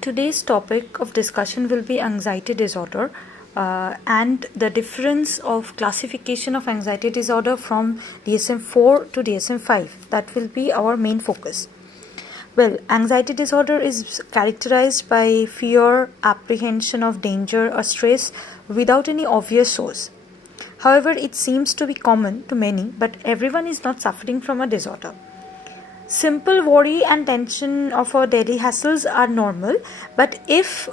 Today's topic of discussion will be anxiety disorder and the difference of classification of anxiety disorder from DSM 4 to DSM 5. That will be our main focus. Well, anxiety disorder is characterized by fear, apprehension of danger or stress without any obvious source. However, it seems to be common to many, but everyone is not suffering from a disorder. Simple worry and tension of our daily hassles are normal, but if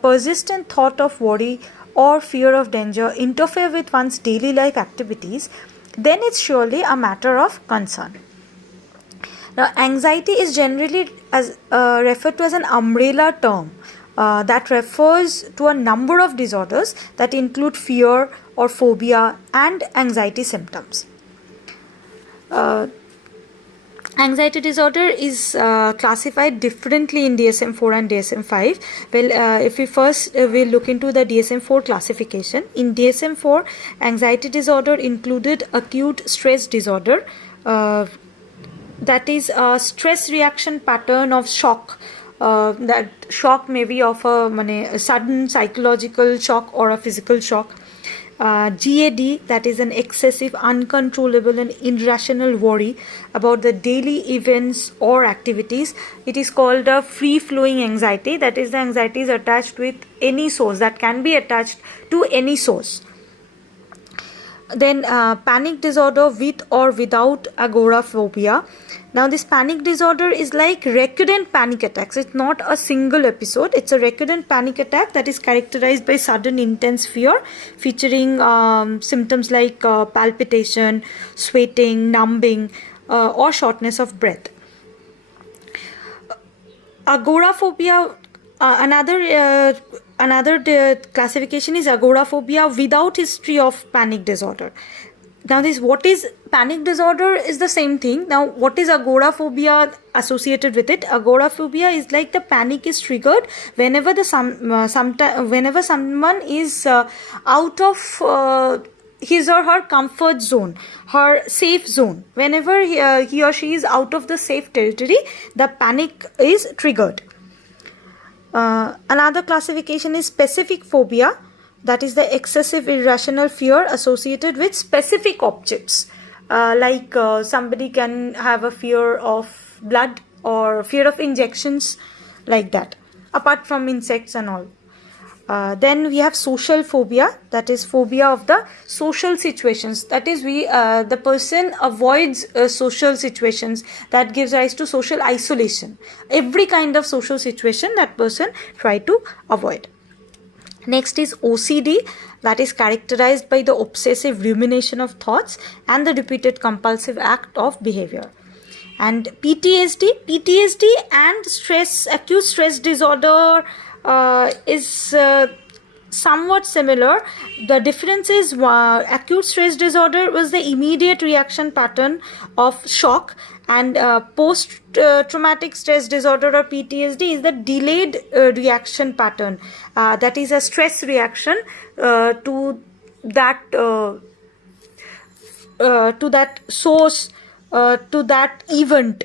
persistent thought of worry or fear of danger interfere with one's daily life activities, then it's surely a matter of concern. Now, anxiety is generally referred to as an umbrella term that refers to a number of disorders that include fear or phobia and anxiety symptoms. Anxiety disorder is classified differently in DSM 4 and DSM 5. Well, if we first will look into the DSM 4 classification. In DSM 4, anxiety disorder included acute stress disorder, that is a stress reaction pattern of shock. That shock may be of a sudden psychological shock or a physical shock. GAD, that is an excessive, uncontrollable and irrational worry about the daily events or activities. It is called a free-flowing anxiety, that is the anxiety is attached with any source, that can be attached to any source. Then panic disorder with or without agoraphobia. Now this panic disorder is like recurrent panic attacks. It's not a single episode. It's a recurrent panic attack that is characterized by sudden intense fear, featuring symptoms like palpitation, sweating, numbing, or shortness of breath. Agoraphobia, another classification is agoraphobia without history of panic disorder. Now what is panic disorder is the same thing. Now what is agoraphobia associated with it? Agoraphobia is like the panic is triggered whenever whenever someone is out of his or her comfort zone, her safe zone. Whenever he or she is out of the safe territory, the panic is triggered. Another classification is specific phobia, that is the excessive irrational fear associated with specific objects. Like somebody can have a fear of blood or fear of injections, like that, apart from insects and all. Then we have social phobia, that is phobia of the social situations, that is the person avoids social situations, that gives rise to social isolation. Every kind of social situation that person try to avoid. Next is OCD, that is characterized by the obsessive rumination of thoughts and the repeated compulsive act of behavior. And PTSD and acute stress disorder is somewhat similar. The difference is acute stress disorder was the immediate reaction pattern of shock, and post-traumatic stress disorder or PTSD is the delayed reaction pattern. That is a stress reaction to that source, to that event.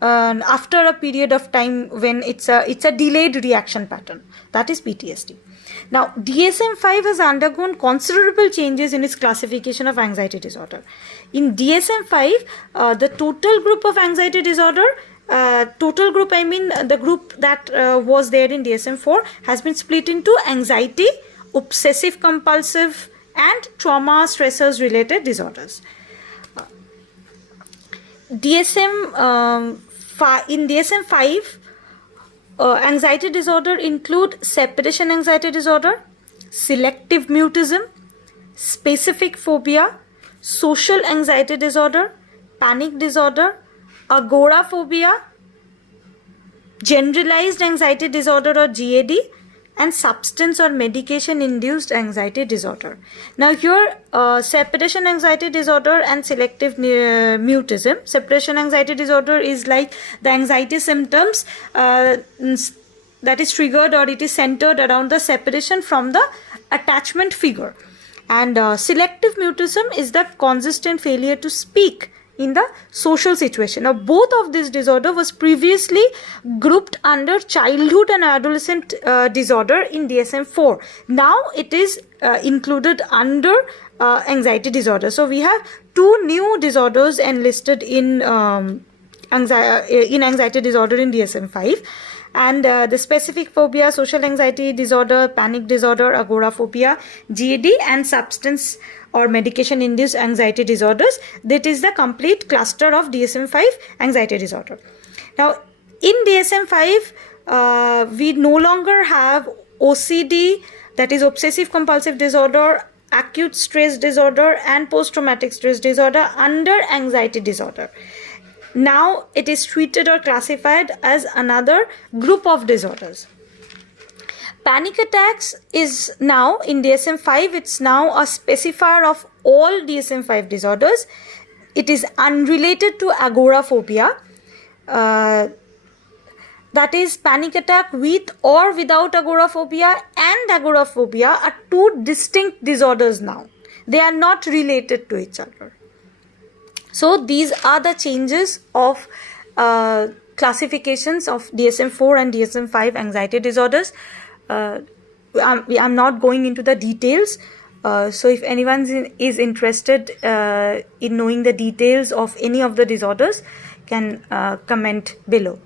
After a period of time when it's a delayed reaction pattern, that is PTSD. Now DSM 5 has undergone considerable changes in its classification of anxiety disorder. In DSM 5, the total group of anxiety disorder, total group I mean the group that was there in DSM 4, has been split into anxiety, obsessive compulsive and trauma stressors related disorders. In DSM 5, anxiety disorder include separation anxiety disorder, selective mutism, specific phobia, social anxiety disorder, panic disorder, agoraphobia, generalized anxiety disorder or GAD, and substance or medication induced anxiety disorder. Now here separation anxiety disorder and selective mutism. Separation anxiety disorder is like the anxiety symptoms that is triggered or it is centered around the separation from the attachment figure. And selective mutism is the consistent failure to speak in the social situation. Now, both of this disorder was previously grouped under childhood and adolescent disorder in DSM IV. Now it is included under anxiety disorder. So we have two new disorders enlisted in anxiety disorder in DSM V. And the specific phobia, social anxiety disorder, panic disorder, agoraphobia, GAD, and substance or medication induced anxiety disorders. That is the complete cluster of DSM V anxiety disorder. Now, in DSM V, we no longer have OCD, that is obsessive compulsive disorder, acute stress disorder, and post-traumatic stress disorder under anxiety disorder. Now it is treated or classified as another group of disorders. Panic attacks is now in DSM V, it's now a specifier of all DSM V disorders. It is unrelated to agoraphobia. That is, panic attack with or without agoraphobia and agoraphobia are two distinct disorders now. They are not related to each other. So these are the changes of classifications of DSM IV and DSM V anxiety disorders. I'm not going into the details. So if anyone is interested in knowing the details of any of the disorders, can comment below.